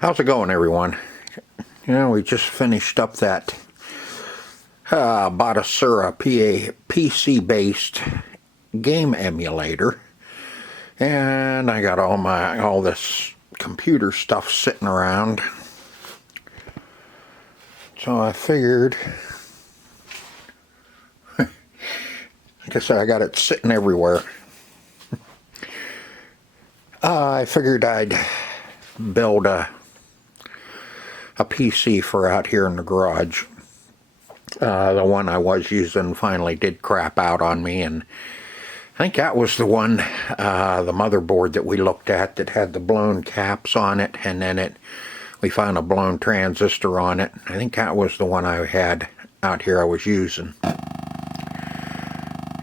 How's it going, everyone? We just finished up that Batasura PC-based game emulator, and I got all this computer stuff sitting around. So I figured, like I said, I got it sitting everywhere. I figured I'd build a PC for out here in the garage. The one I was using finally did crap out on me, and I think that was the one, the motherboard that we looked at that had the blown caps on it, and then we found a blown transistor on it. I think that was the one I had out here I was using.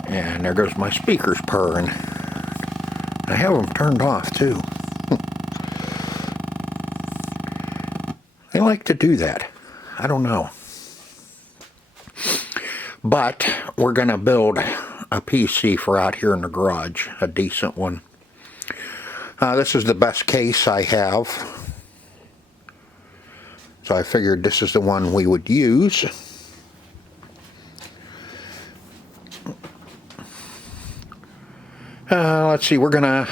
And there goes my speakers purring. I have them turned off too. They like to do that. I don't know. But we're going to build a PC for out here in the garage, a decent one. This is the best case I have. So I figured this is the one we would use. Let's see, we're going to...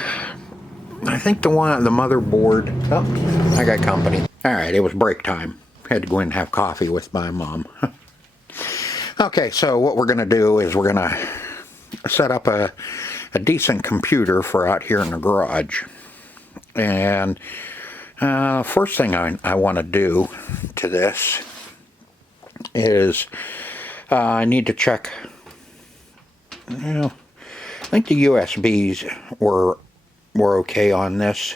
I think the motherboard... Oh, I got company. Alright, it was break time. Had to go in and have coffee with my mom. Okay, so what we're going to do is we're going to set up a decent computer for out here in the garage. And first thing I want to do to this is I need to check, I think the USBs were okay on this.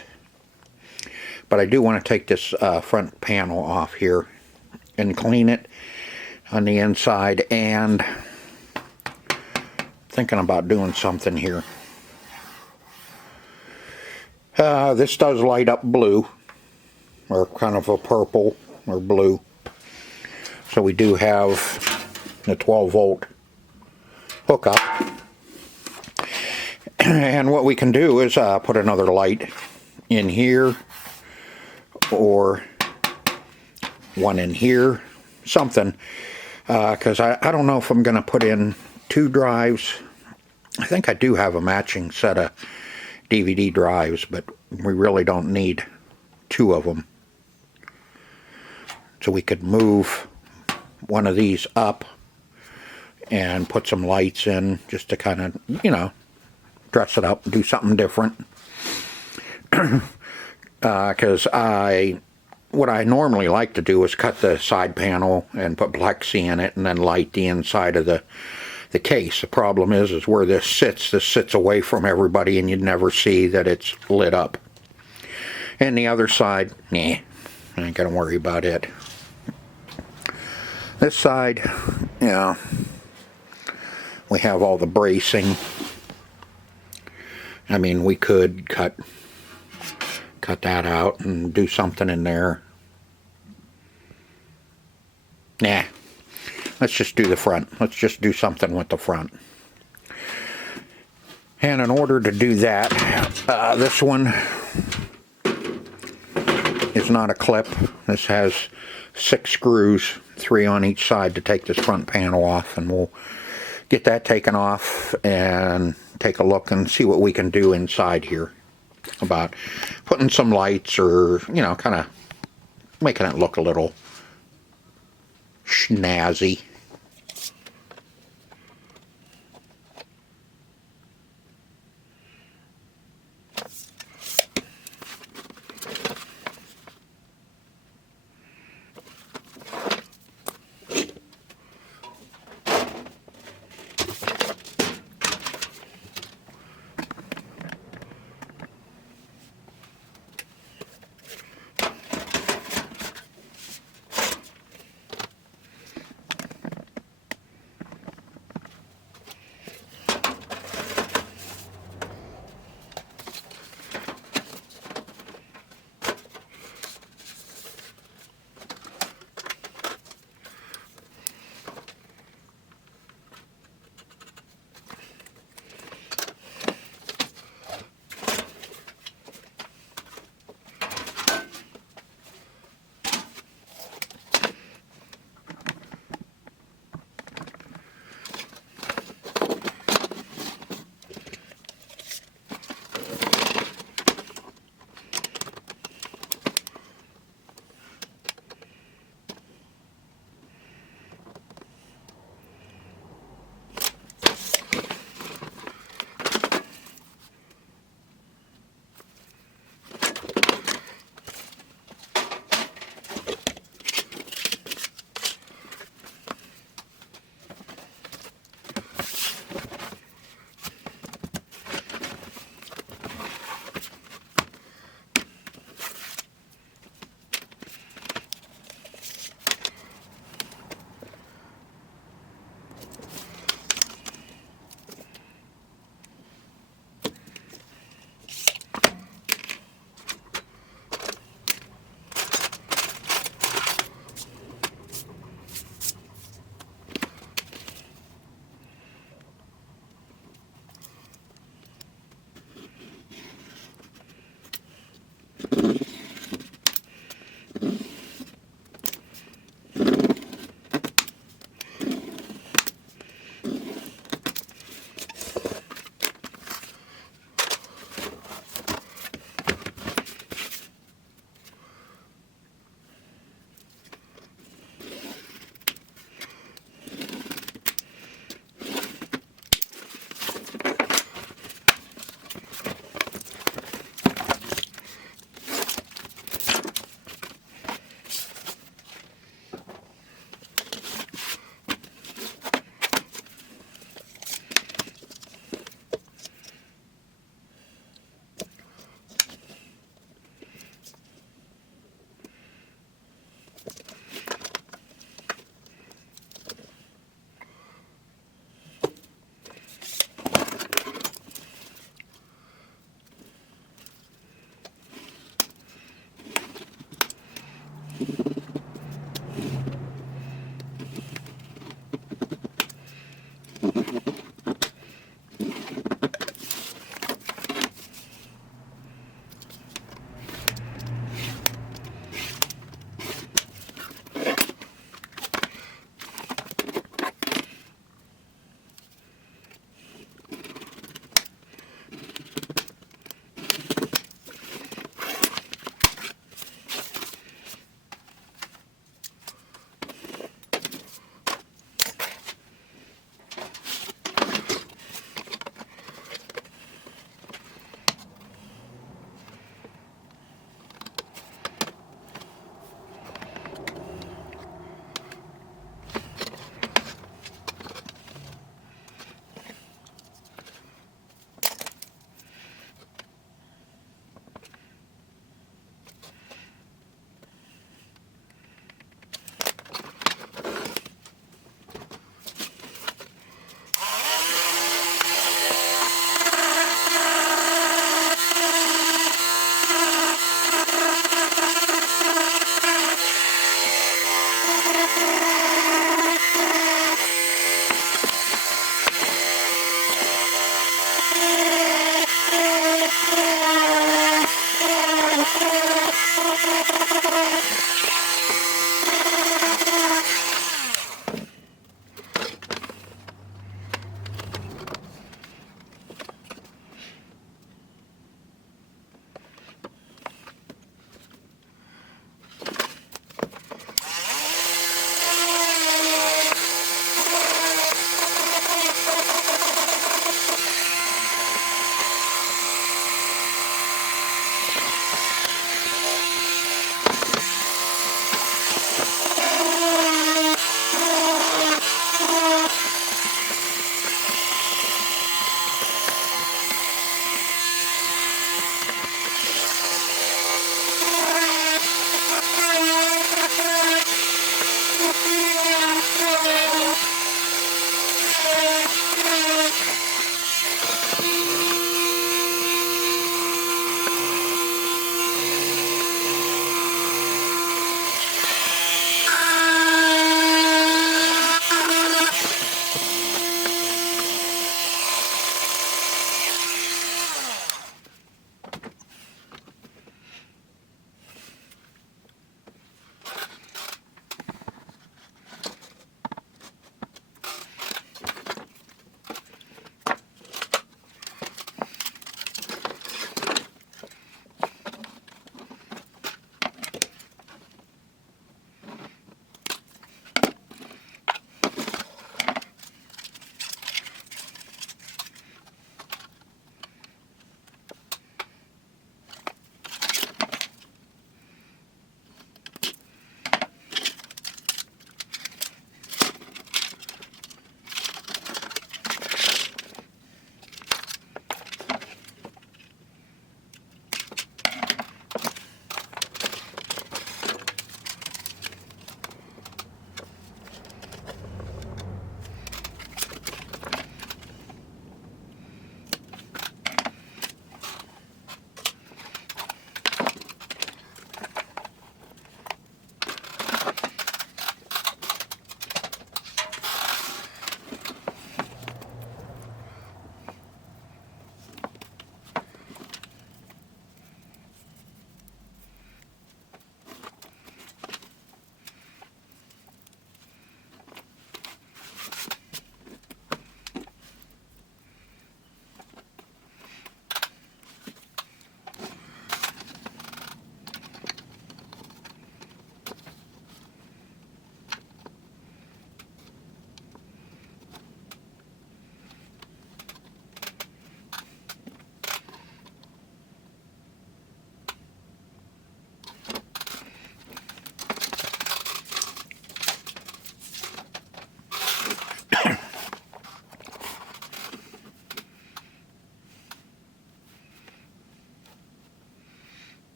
But I do want to take this front panel off here and clean it on the inside, and thinking about doing something here. This does light up blue, or kind of a purple or blue. So we do have the 12 volt hookup. And what we can do is put another light in here, or one in here, something, because I don't know if I'm going to put in 2 drives. I think I do have a matching set of DVD drives, but we really don't need 2 of them. So we could move one of these up and put some lights in just to kind of, dress it up and do something different. Because what I normally like to do is cut the side panel and put plexi in it and then light the inside of the case. The problem is where this sits away from everybody, and you'd never see that it's lit up. And the other side, nah, I ain't gonna worry about it. This side, we have all the bracing. I mean, we could cut that out and do something in there. Nah, let's just do the front. Let's just do something with the front. And in order to do that, this one is not a clip. This has 6 screws, 3 on each side to take this front panel off, and we'll get that taken off and take a look and see what we can do inside here about putting some lights, or kind of making it look a little snazzy.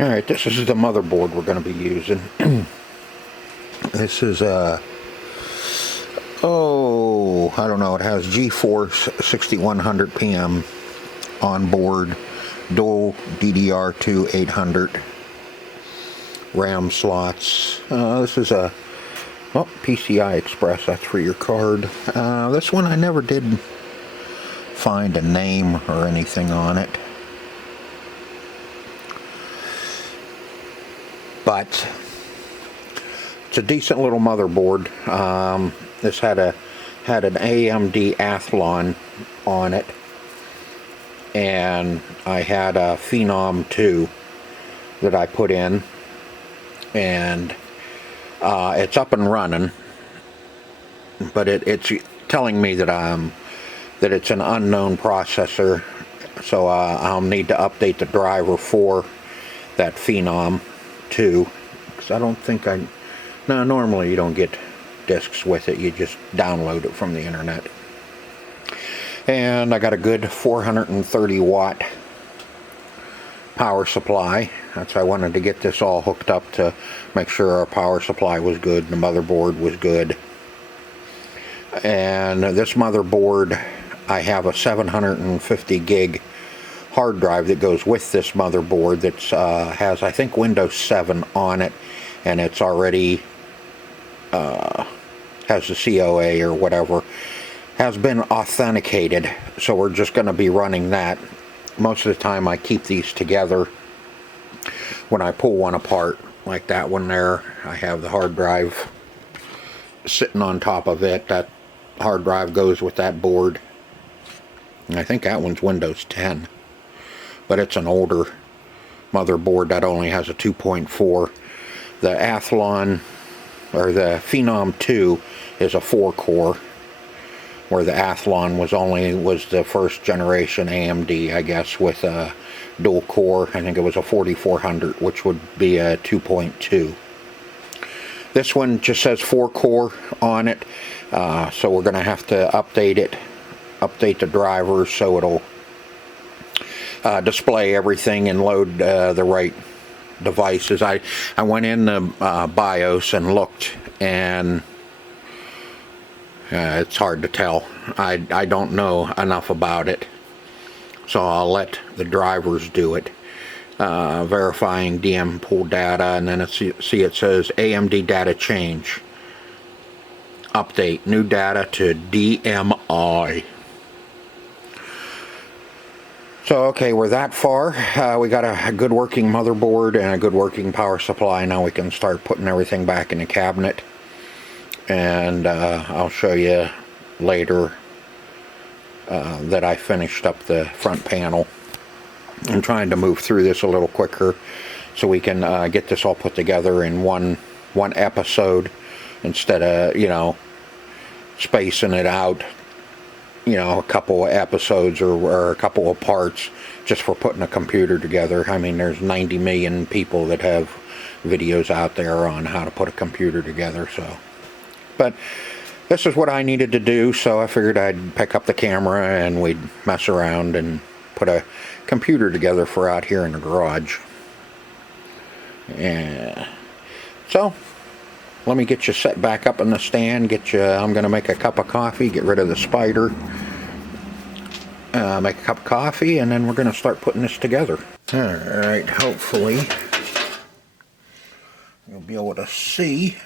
Alright, this is the motherboard we're going to be using. This is I don't know, it has GeForce 6100 PM on board, dual DDR2 800 RAM slots. This is a PCI Express, that's for your card. This one I never did find a name or anything on it, but it's a decent little motherboard. This had an AMD Athlon on it, and I had a Phenom 2 that I put in, and it's up and running, but it's telling me that it's an unknown processor, so I'll need to update the driver for that Phenom 2, because I don't think normally you don't get discs with it, you just download it from the internet. And I got a good 430 watt power supply. That's why I wanted to get this all hooked up to make sure our power supply was good, the motherboard was good. And this motherboard, I have a 750 gig hard drive that goes with this motherboard that has, I think, Windows 7 on it, and it's already has the COA or whatever, has been authenticated, so we're just going to be running that. Most of the time I keep these together. When I pull one apart, like that one there, I have the hard drive sitting on top of it. That hard drive goes with that board, and I think that one's Windows 10, but it's an older motherboard that only has a 2.4. The Athlon, or the Phenom 2, is a 4-core, where the Athlon was the first generation AMD, I guess, with a dual core. I think it was a 4400, which would be a 2.2. This one just says 4-core on it, so we're going to have to update the drivers so it'll display everything and load the right devices. I went in the BIOS and looked, and it's hard to tell. I don't know enough about it, so I'll let the drivers do it. Verifying DM pool data, and then it says AMD data change. Update new data to DMI. So okay, we're that far. We got a good working motherboard and a good working power supply. Now we can start putting everything back in the cabinet, and I'll show you later that I finished up the front panel. I'm trying to move through this a little quicker so we can get this all put together in one episode, instead of, spacing it out, a couple of episodes or a couple of parts just for putting a computer together. I mean, there's 90 million people that have videos out there on how to put a computer together, so. But this is what I needed to do, so I figured I'd pick up the camera and we'd mess around and put a computer together for out here in the garage. And so let me get you set back up in the stand. I'm going to make a cup of coffee, get rid of the spider, make a cup of coffee, and then we're going to start putting this together. Alright, hopefully you'll be able to see.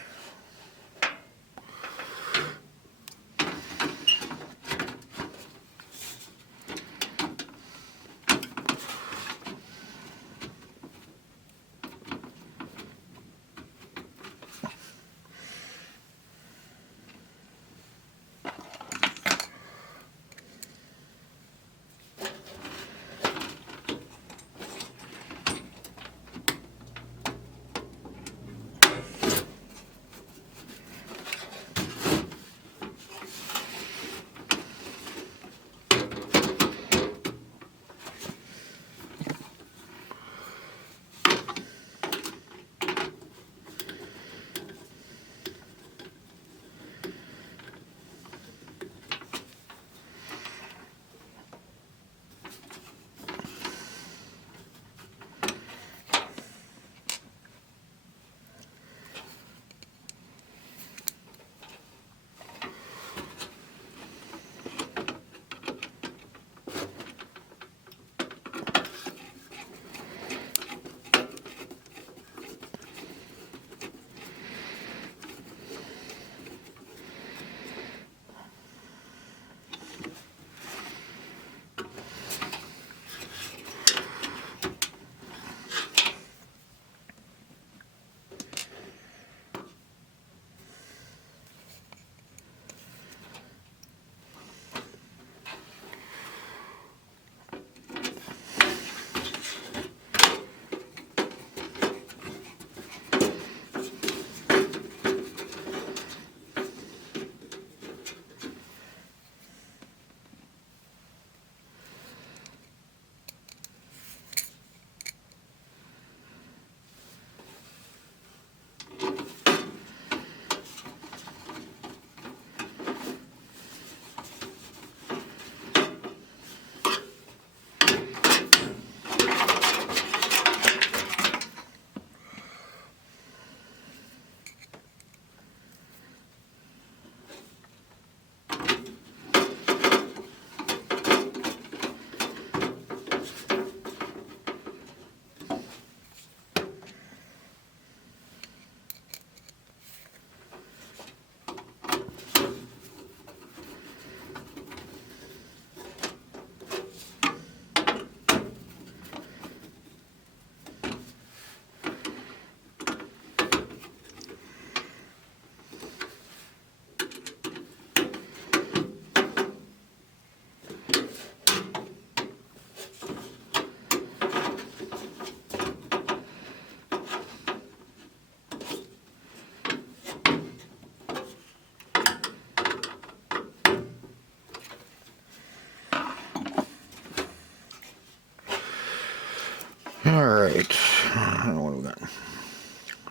we got?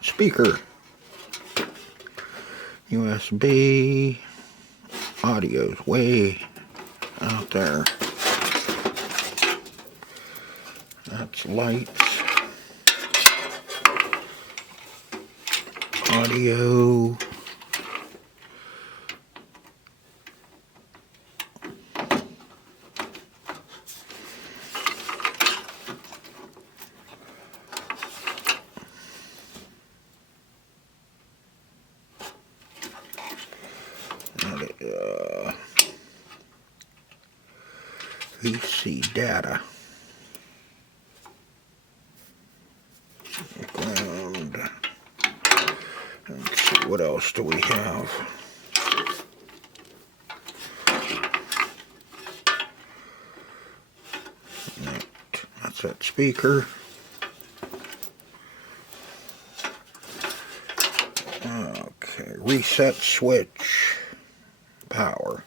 Speaker. USB. Audio's way out there. That's lights. Audio. VC data. Ground. Let's see, what else do we have? That's that speaker. Okay, reset switch. Power.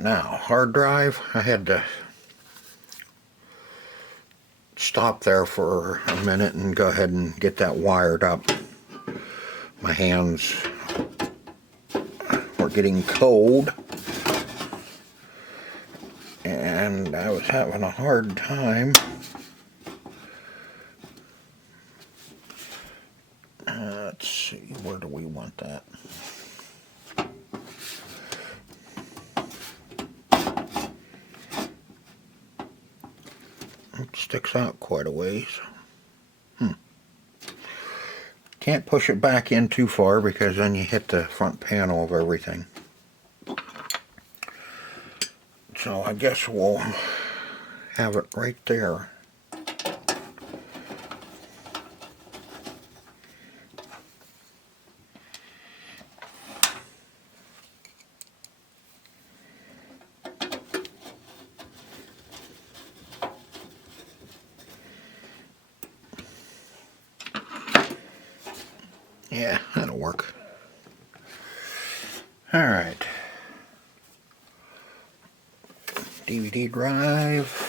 Now, hard drive, I had to stop there for a minute and go ahead and get that wired up. My hands were getting cold and I was having a hard time. Let's see, where do we want that? It sticks out quite a ways. Can't push it back in too far because then you hit the front panel of everything. So I guess we'll have it right there. Yeah, that'll work. Alright. DVD drive.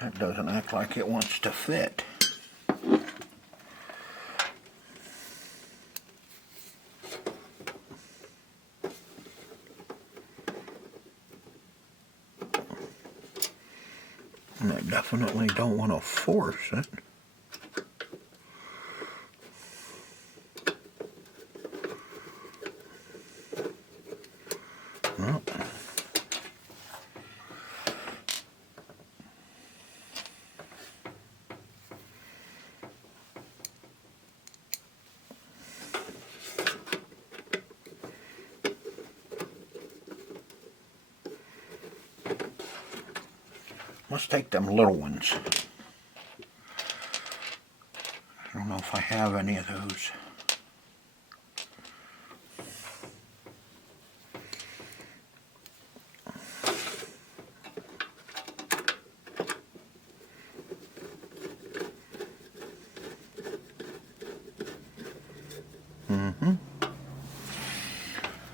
That doesn't act like it wants to fit. And I definitely don't want to force it. No. Let's take them little ones. I don't know if I have any of those.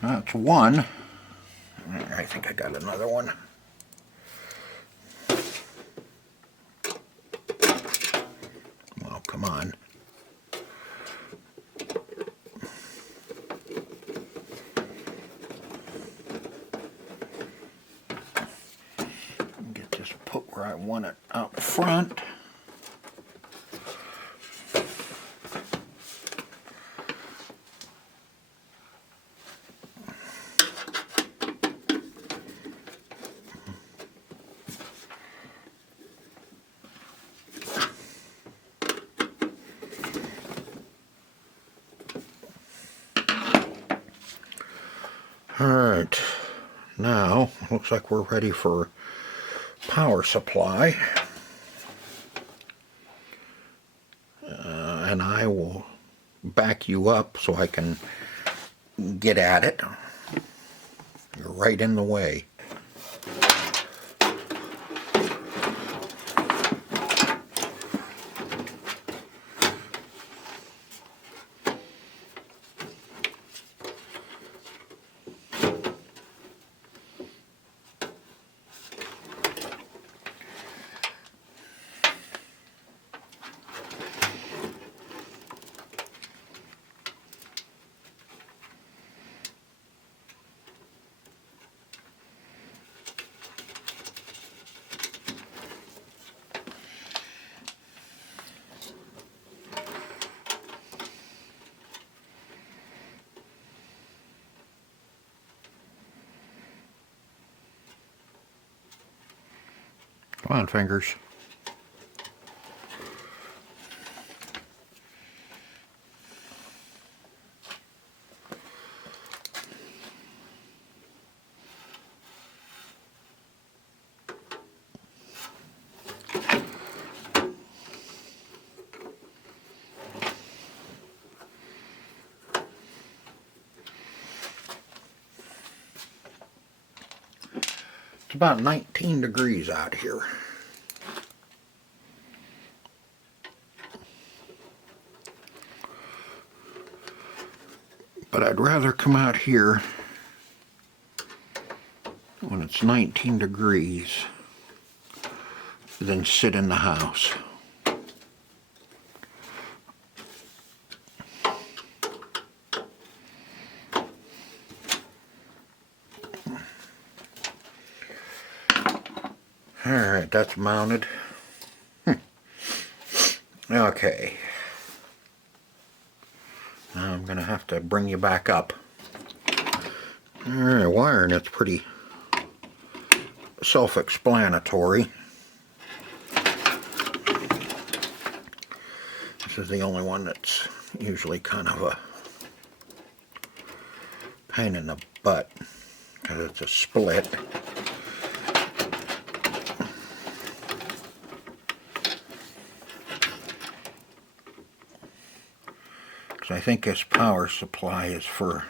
That's one. I think I got another one. Well, come on. Get this put where I want it out front. Alright, now looks like we're ready for power supply. And I will back you up so I can get at it. You're right in the way. Come on, fingers. It's about 19 degrees out here. But I'd rather come out here when it's 19 degrees than sit in the house. Alright, that's mounted. Okay. Now I'm going to have to bring you back up. Alright, wiring, it's pretty self-explanatory. This is the only one that's usually kind of a pain in the butt because it's a split. Because I think this power supply is for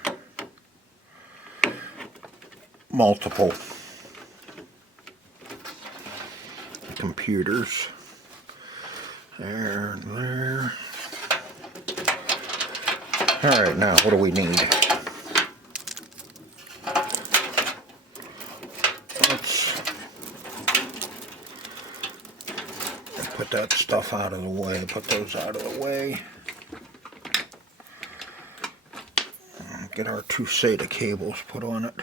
multiple computers. There and there. Alright, now what do we need? Let's put that stuff out of the way, put those out of the way. Get our two SATA cables put on it.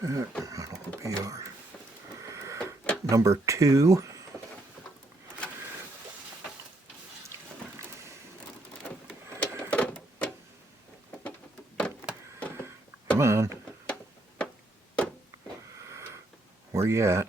That'll be our number 2. Come on. Where you at?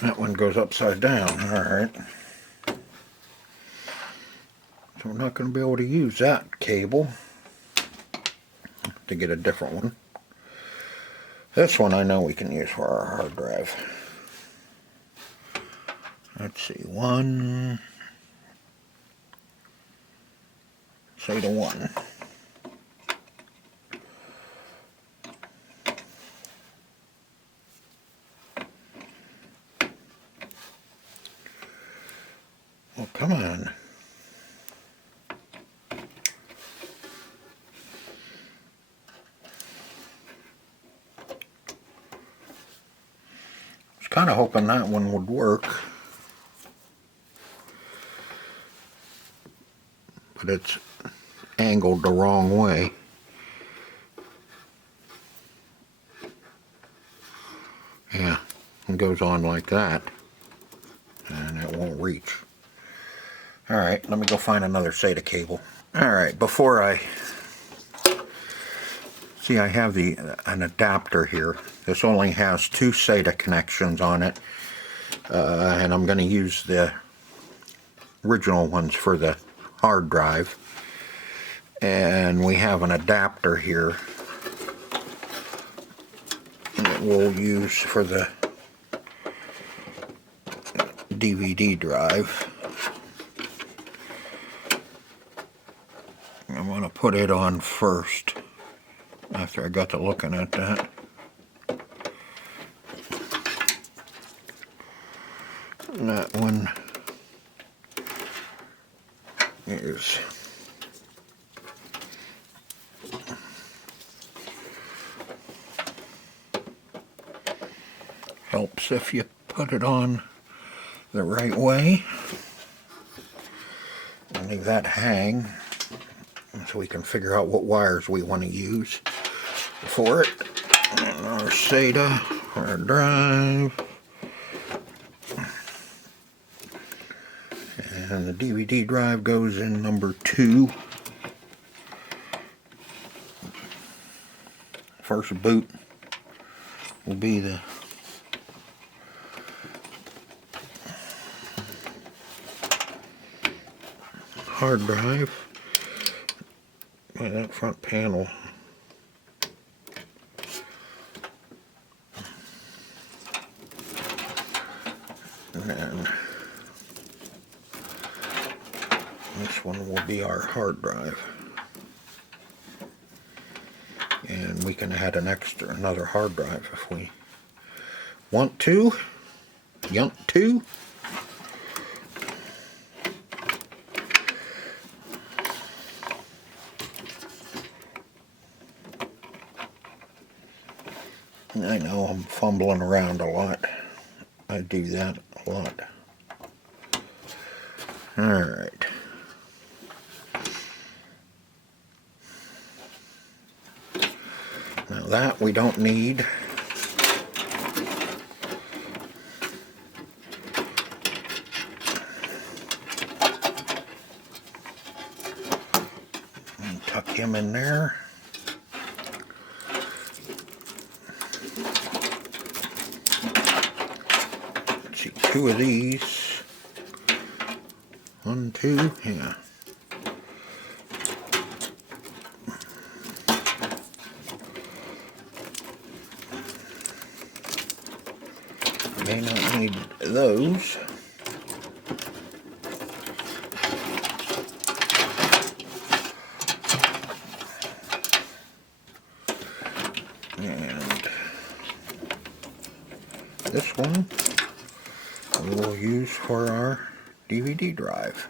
That one goes upside down. Alright. So we're not going to be able to use that cable to get a different one. This one I know we can use for our hard drive. Let's see, one. SATA 1. Oh, come on. I was kind of hoping that one would work. But it's angled the wrong way. Yeah, it goes on like that. And it won't reach. Alright, let me go find another SATA cable. Alright, before I... See, I have an adapter here. This only has 2 SATA connections on it. And I'm going to use the original ones for the hard drive. And we have an adapter here that we'll use for the DVD drive. I'm going to put it on first after I got to looking at that. And that one is helps if you put it on the right way and leave that hang so we can figure out what wires we want to use for it. And our SATA, our drive, and the DVD drive goes in number 2. First boot will be the hard drive. By that front panel. And this one will be our hard drive. And we can add another hard drive if we want to. Yunt to. I know I'm fumbling around a lot. I do that a lot. Alright. that we don't need. And tuck him in there. Let's see, 2 of these. 1, 2, yeah. May not need those. And this one we will use for our DVD drive.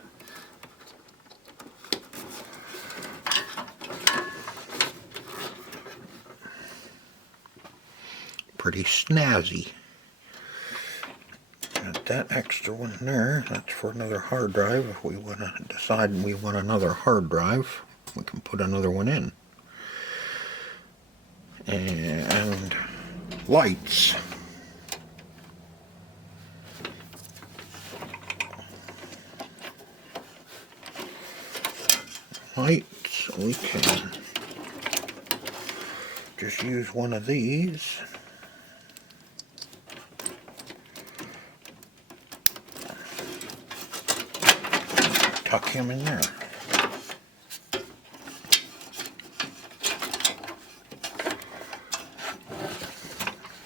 Pretty snazzy. Got that extra one there. That's for another hard drive. If we want to decide we want another hard drive, we can put another one in. And lights. Lights, we can just use one of these. Tuck him in there.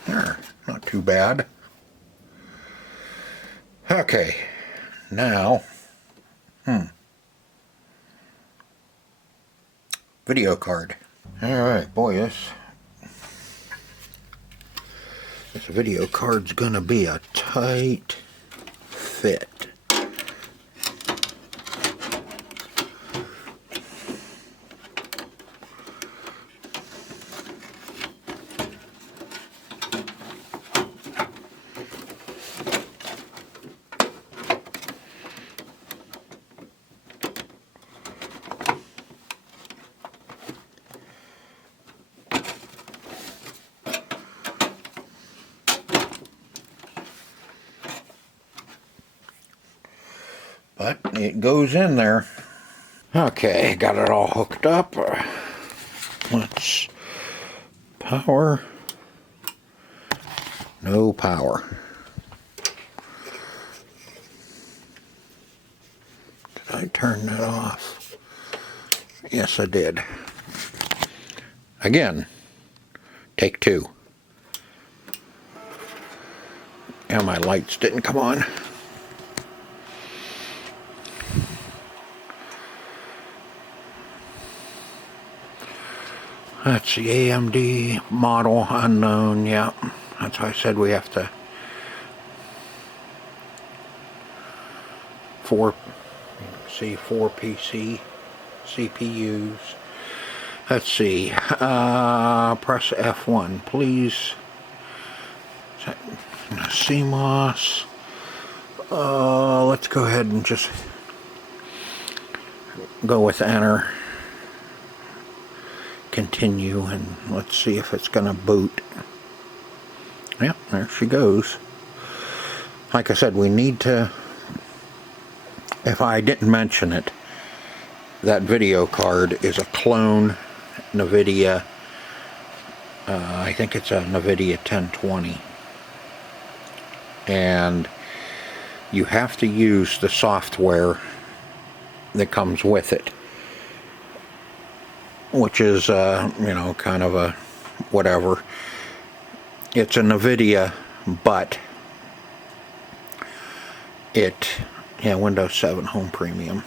There, not too bad. Okay, now, video card. Alright, boy, this video card's gonna be a tight fit. But it goes in there. Okay, got it all hooked up. Let's power. No power. Did I turn that off? Yes, I did. Again, take 2. And my lights didn't come on. That's the AMD model unknown, yeah. That's why I said we have to 4 PC CPUs. Let's see, press F1, please. CMOS. Let's go ahead and just go with enter. Continue, and let's see if it's gonna boot. Yep, there she goes. Like I said, we need to, if I didn't mention it, that video card is a clone NVIDIA, I think it's a NVIDIA 1020, and you have to use the software that comes with it, which is, you know, kind of a whatever. It's a NVIDIA, but it, yeah, Windows 7 Home Premium.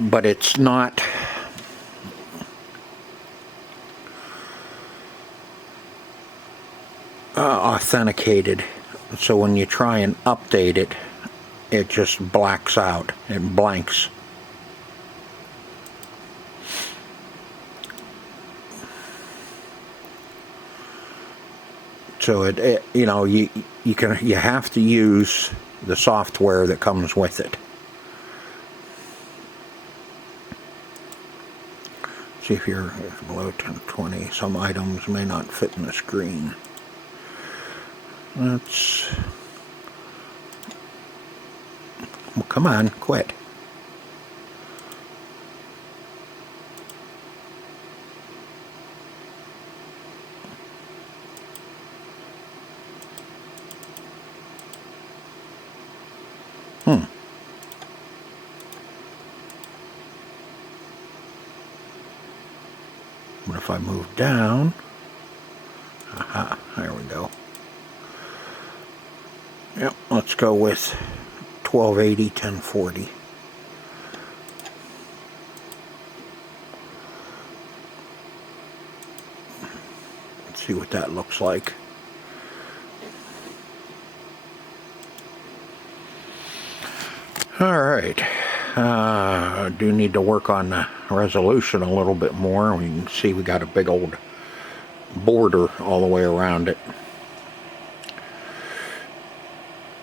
But it's not authenticated. So when you try and update it, it just blacks out. It blanks. So it you know, you have to use the software that comes with it. See if you're below 1020. Some items may not fit in the screen. Let's... Well, come on, quit. But if I move down, aha, there we go. Yep, let's go with 1280, 1040. Let's see what that looks like. All right. I do need to work on the resolution a little bit more. We can see we got a big old border all the way around it.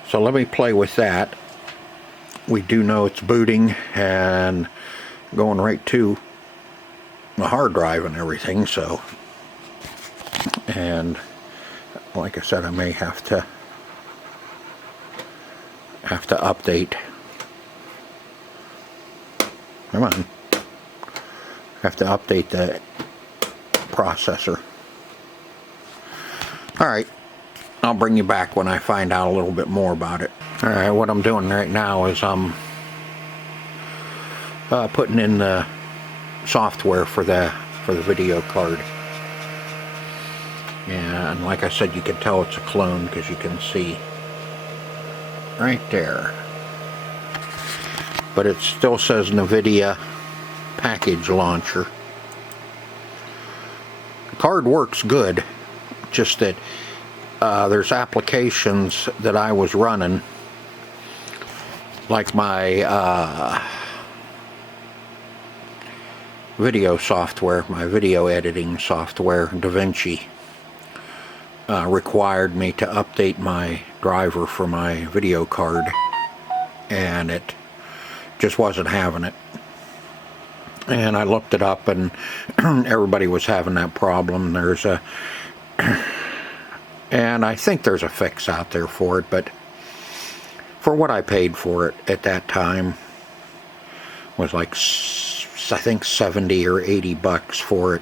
So let me play with that. We do know it's booting and going right to the hard drive and everything, so, and like I said, I may have to update. Come on. Have to update the processor. Alright. I'll bring you back when I find out a little bit more about it. Alright, what I'm doing right now is I'm putting in the software for the video card. And like I said, you can tell it's a clone because you can see right there. But it still says NVIDIA package launcher. The card works good, just that there's applications that I was running, like my video software, my video editing software, DaVinci, required me to update my driver for my video card, and it just wasn't having it. And I looked it up, and everybody was having that problem. There's a and I think there's a fix out there for it, but for what I paid for it at that time was like, I think 70 or 80 bucks for it.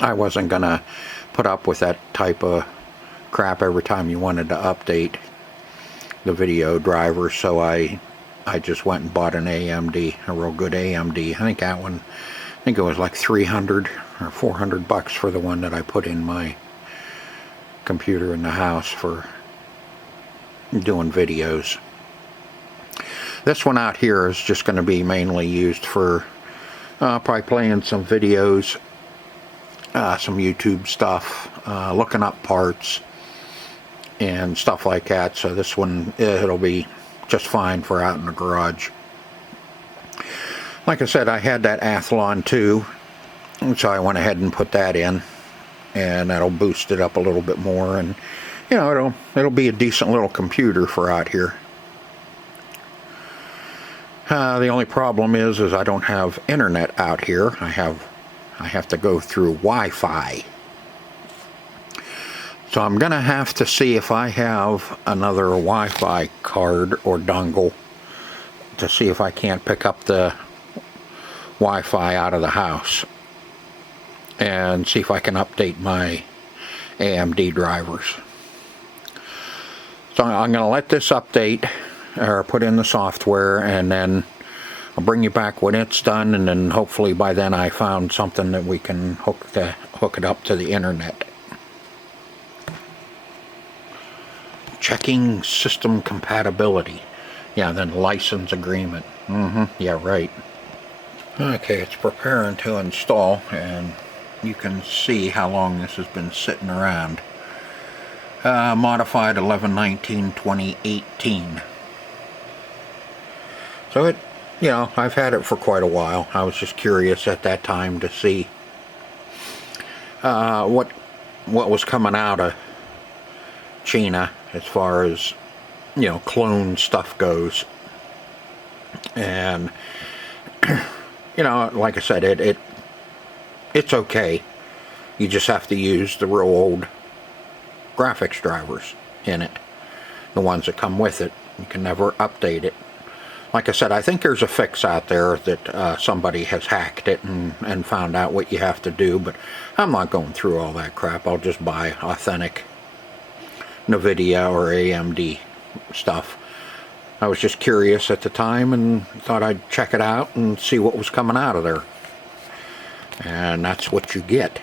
I wasn't gonna put up with that type of crap every time you wanted to update the video driver, so I just went and bought an AMD, a real good AMD. I think that one, I think it was like 300 or 400 bucks for the one that I put in my computer in the house for doing videos. This one out here is just going to be mainly used for probably playing some videos, some YouTube stuff, looking up parts and stuff like that. So this one, it'll be just fine for out in the garage. Like I said, I had that Athlon 2, so I went ahead and put that in, and that'll boost it up a little bit more, and you know, it'll be a decent little computer for out here. The only problem is I don't have internet out here. I have to go through Wi-Fi. So I'm gonna have to see if I have another Wi-Fi card or dongle to see if I can't pick up the Wi-Fi out of the house and see if I can update my AMD drivers. So I'm gonna let this update, or put in the software, and then I'll bring you back when it's done, and then hopefully by then I found something that we can hook it up to the internet. Checking system compatibility. Yeah, then license agreement. Yeah, right. Okay, it's preparing to install, and you can see how long this has been sitting around. Modified 11/19/2018. So it, you know, I've had it for quite a while. I was just curious at that time to see what was coming out of China as far as, you know, clone stuff goes. And you know, like I said, it's okay. You just have to use the real old graphics drivers in it, the ones that come with it. You can never update it. Like I said, I think there's a fix out there that somebody has hacked it and found out what you have to do, but I'm not going through all that crap. I'll just buy authentic NVIDIA or AMD stuff. I was just curious at the time and thought I'd check it out and see what was coming out of there. And that's what you get.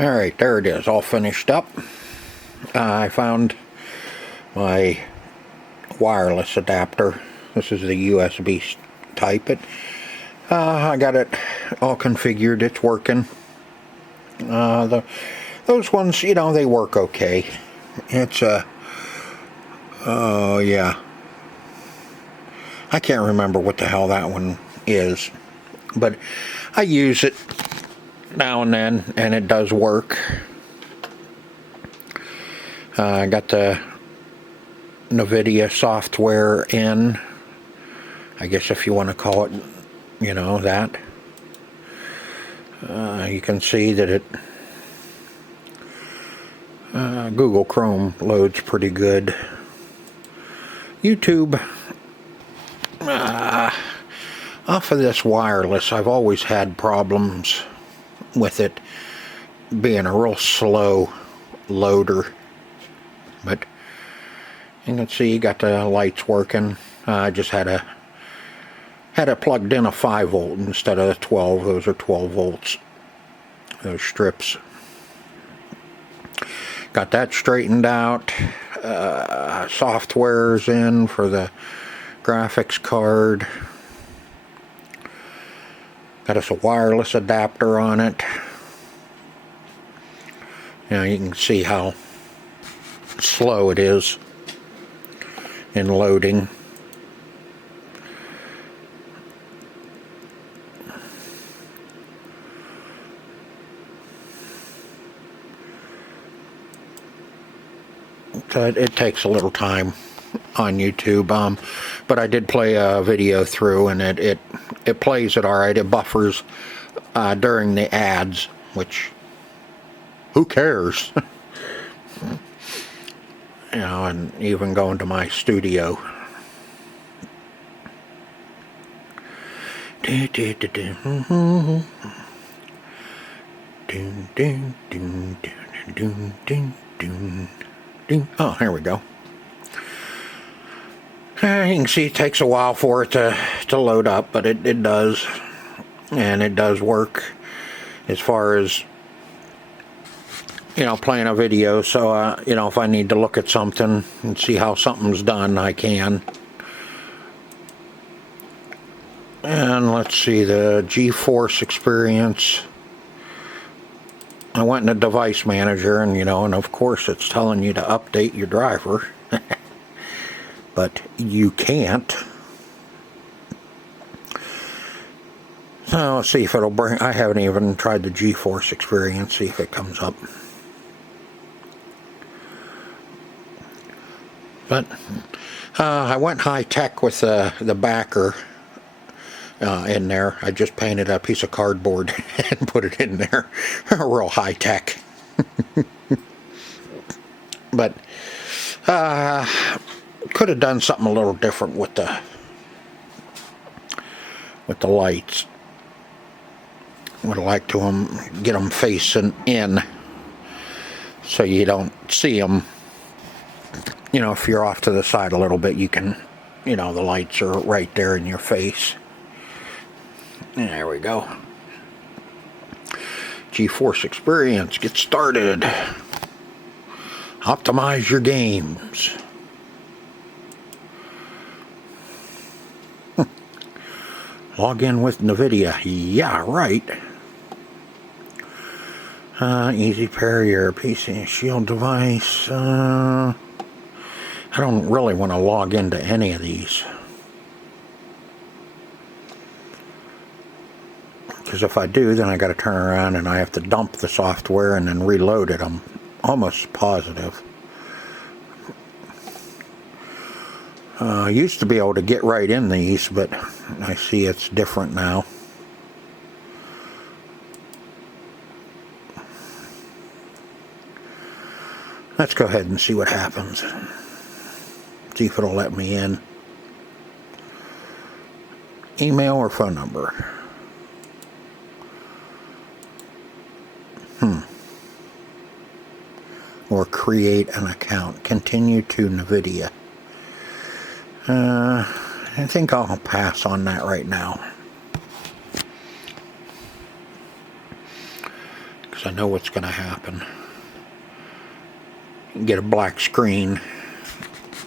Alright, there it is, all finished up. I found my wireless adapter. This is the USB type. I got it all configured. It's working. Those ones, you know, they work okay. It's oh yeah. I can't remember what the hell that one is, but I use it now and then, and it does work. I got the NVIDIA software in, I guess if you want to call it, you know, that. You can see that it Google Chrome loads pretty good. YouTube, off of this wireless, I've always had problems with it being a real slow loader. But you can see you got the lights working. I just had it plugged in a 5 volt instead of a 12. Those are 12 volts, those strips. Got that straightened out. Software's in for the graphics card. Got us a wireless adapter on it. You know, you can see how slow it is in loading. So it takes a little time on YouTube, but I did play a video through, and it plays it all right. It buffers during the ads, which who cares? You know, and even going to my studio. Oh, here we go. You can see it takes a while for it to load up, but it does. And it does work as far as, you know, playing a video. So, you know, if I need to look at something and see how something's done, I can. And let's see, the GeForce Experience. I went in the device manager, and you know, and of course it's telling you to update your driver. But you can't. So let's see if it'll bring. I haven't even tried the GeForce Experience, see if it comes up. But I went high tech with the backer in there. I just painted a piece of cardboard and put it in there. Real high tech. But could have done something a little different with the lights. Would have liked to get them facing in so you don't see them. You know, if you're off to the side a little bit, you can, you know, the lights are right there in your face. There we go. GeForce Experience, get started. Optimize your games. Log in with NVIDIA. Yeah, right. Easy pair your PC Shield device. I don't really want to log into any of these. Because if I do, then I got to turn around and I have to dump the software and then reload it. I'm almost positive. I used to be able to get right in these, but I see it's different now. Let's go ahead and see what happens. See if it'll let me in. Email or phone number. Or create an account. Continue to NVIDIA. I think I'll pass on that right now. Because I know what's going to happen. You get a black screen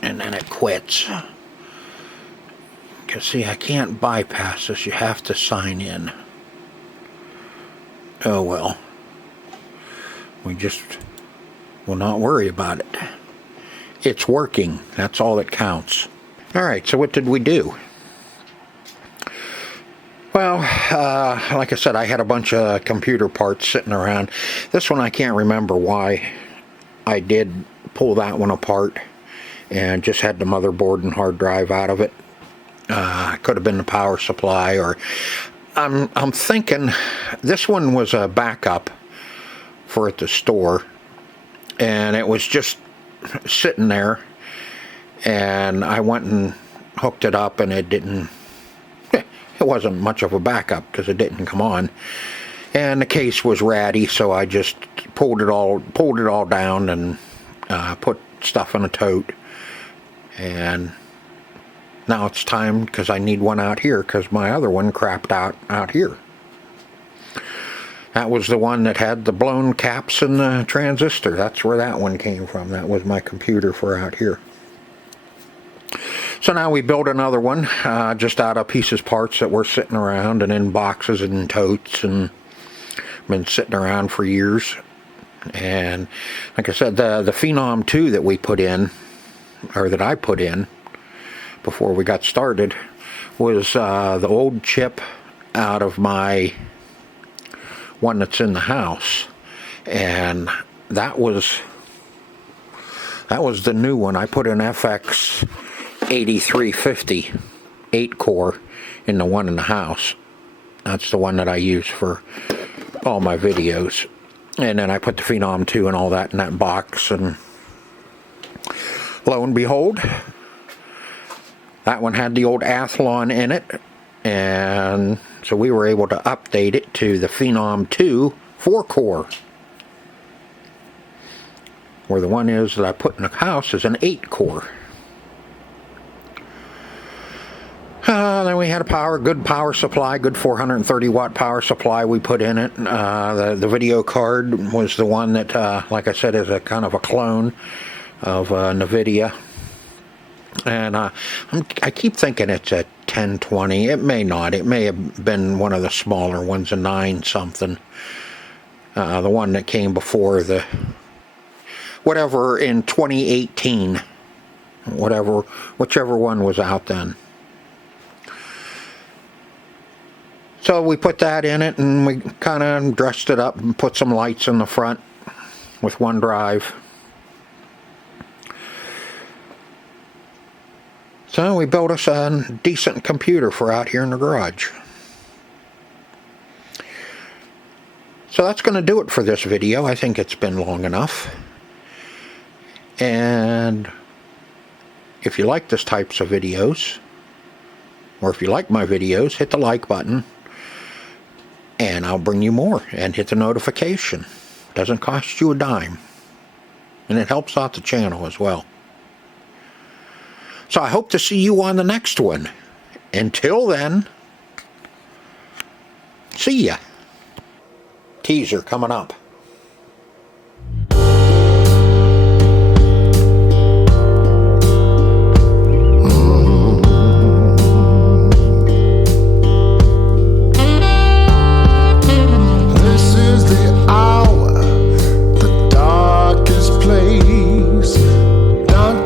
and then it quits. Because see, I can't bypass this. You have to sign in. Oh well. We just will not worry about it. It's working. That's all that counts. Alright, so what did we do? Well, like I said, I had a bunch of computer parts sitting around. This one I can't remember why I did pull that one apart and just had the motherboard and hard drive out of it. Could have been the power supply, or I'm thinking this one was a backup for it to store, and it was just sitting there, and I went and hooked it up, and it didn't. It wasn't much of a backup because it didn't come on, and the case was ratty, so I just pulled it all down and put stuff in a tote, and now it's time because I need one out here because my other one crapped out here. That was the one that had the blown caps and the transistor. That's where that one came from. That was my computer for out here. So now we built another one just out of pieces, parts that were sitting around and in boxes and totes and been sitting around for years. And like I said, the Phenom 2 that we put in, or that I put in before we got started, was the old chip out of my one that's in the house, and that was the new one. I put an FX 8350 8-core in the one in the house. That's the one that I use for all my videos. And then I put the Phenom 2 and all that in that box, and lo and behold, that one had the old Athlon in it, and so we were able to update it to the Phenom 2 4-core. Where the one is that I put in the house is an 8-core. Then we had a good power supply, good 430 watt power supply we put in it. The video card was the one that, like I said, is a kind of a clone of NVIDIA. And I keep thinking it's a 1020. It may not. It may have been one of the smaller ones, a 9 something. The one that came before the whatever in 2018. Whichever one was out then. So we put that in it, and we kind of dressed it up and put some lights in the front with OneDrive. So we built us a decent computer for out here in the garage. So that's going to do it for this video. I think it's been long enough. And if you like this types of videos, or if you like my videos, hit the like button, and I'll bring you more, and hit the notification. Doesn't cost you a dime, and it helps out the channel as well. So I hope to see you on the next one. Until then, see ya. Teaser coming up.